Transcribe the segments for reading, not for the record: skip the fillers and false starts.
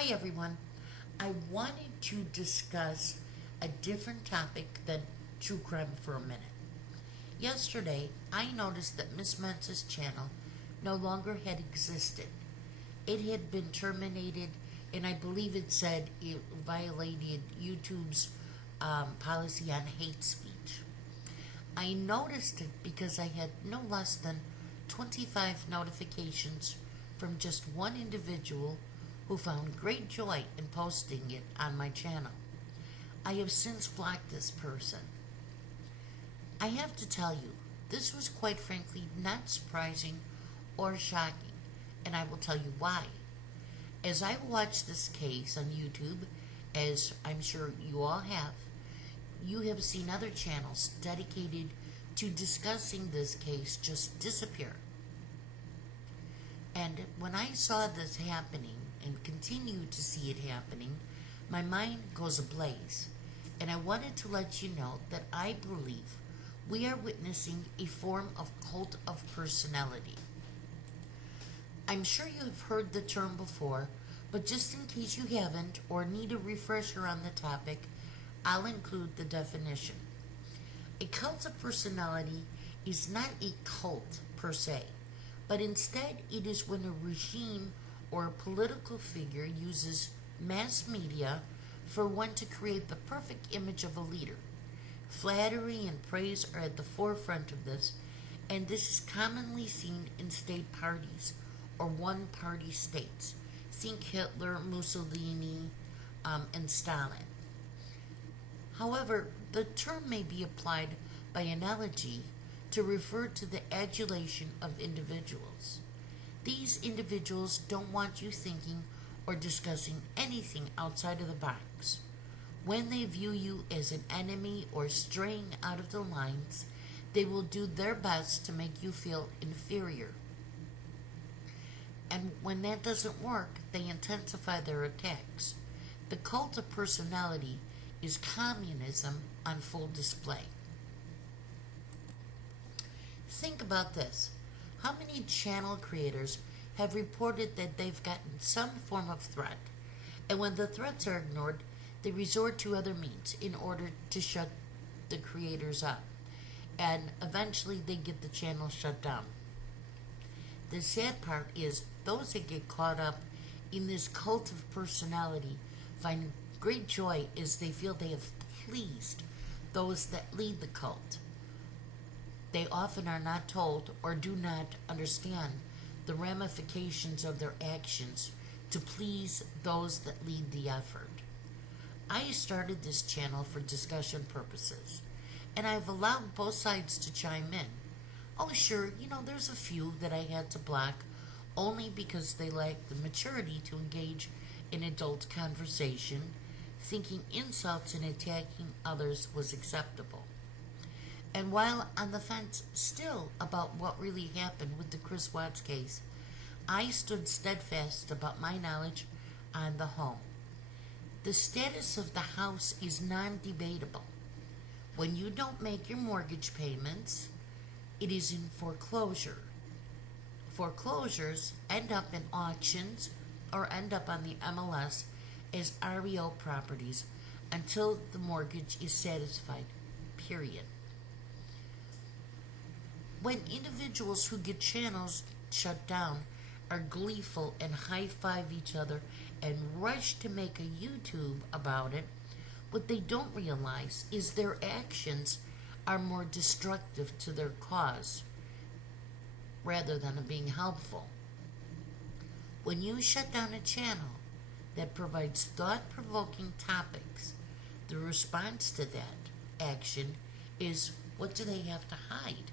Hi everyone. I wanted to discuss a different topic than true crime for a minute. Yesterday, I noticed that Miss Mensa's channel no longer had existed. It had been terminated, and I believe it said it violated YouTube's policy on hate speech. I noticed it because I had no less than 25 notifications from just one individual who found great joy in posting it on my channel. I have since blocked this person. I have to tell you, this was quite frankly not surprising or shocking, and I will tell you why. As I watched this case on YouTube, as I'm sure you all have, you have seen other channels dedicated to discussing this case just disappear. And when I saw this happening and continue to see it happening, my mind goes ablaze. And I wanted to let you know that I believe we are witnessing a form of cult of personality. I'm sure you have heard the term before, but just in case you haven't or need a refresher on the topic, I'll include the definition. A cult of personality is not a cult per se, but instead it is when a regime or a political figure uses mass media for one to create the perfect image of a leader. Flattery and praise are at the forefront of this, and this is commonly seen in state parties or one-party states. Think Hitler, Mussolini, and Stalin. However, the term may be applied by analogy to refer to the adulation of individuals. These individuals don't want you thinking or discussing anything outside of the box. When they view you as an enemy or straying out of the lines, they will do their best to make you feel inferior. And when that doesn't work, they intensify their attacks. The cult of personality is communism on full display. Think about this. How many channel creators have reported that they've gotten some form of threat, and when the threats are ignored, they resort to other means in order to shut the creators up, and eventually they get the channel shut down. The sad part is those that get caught up in this cult of personality find great joy as they feel they have pleased those that lead the cult. They often are not told or do not understand the ramifications of their actions to please those that lead the effort. I started this channel for discussion purposes, and I've allowed both sides to chime in. Oh sure, there's a few that I had to block only because they lacked the maturity to engage in adult conversation, thinking insults and attacking others was acceptable. And while on the fence still about what really happened with the Chris Watts case, I stood steadfast about my knowledge on the home. The status of the house is non-debatable. When you don't make your mortgage payments, it is in foreclosure. Foreclosures end up in auctions or end up on the MLS as REO properties until the mortgage is satisfied, period. When individuals who get channels shut down are gleeful and high-five each other and rush to make a YouTube about it, what they don't realize is their actions are more destructive to their cause rather than being helpful. When you shut down a channel that provides thought-provoking topics, the response to that action is, what do they have to hide?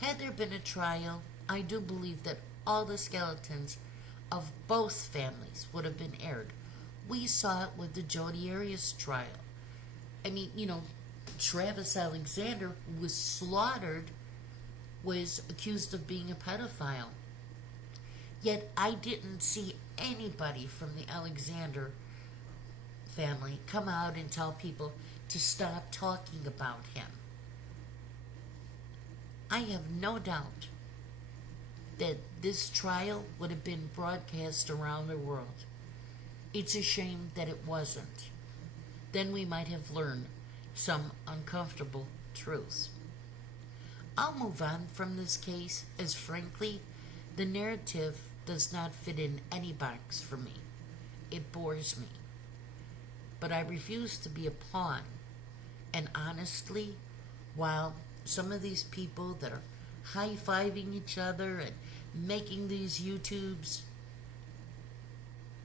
Had there been a trial, I do believe that all the skeletons of both families would have been aired. We saw it with the Jodi Arias trial. I mean, Travis Alexander, who was slaughtered, was accused of being a pedophile. Yet I didn't see anybody from the Alexander family come out and tell people to stop talking about him. I have no doubt that this trial would have been broadcast around the world. It's a shame that it wasn't. Then we might have learned some uncomfortable truths. I'll move on from this case, as frankly, the narrative does not fit in any box for me. It bores me. But I refuse to be a pawn. And honestly, while some of these people that are high-fiving each other and making these YouTubes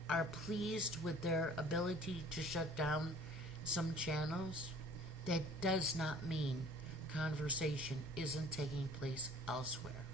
are pleased with their ability to shut down some channels, that does not mean conversation isn't taking place elsewhere.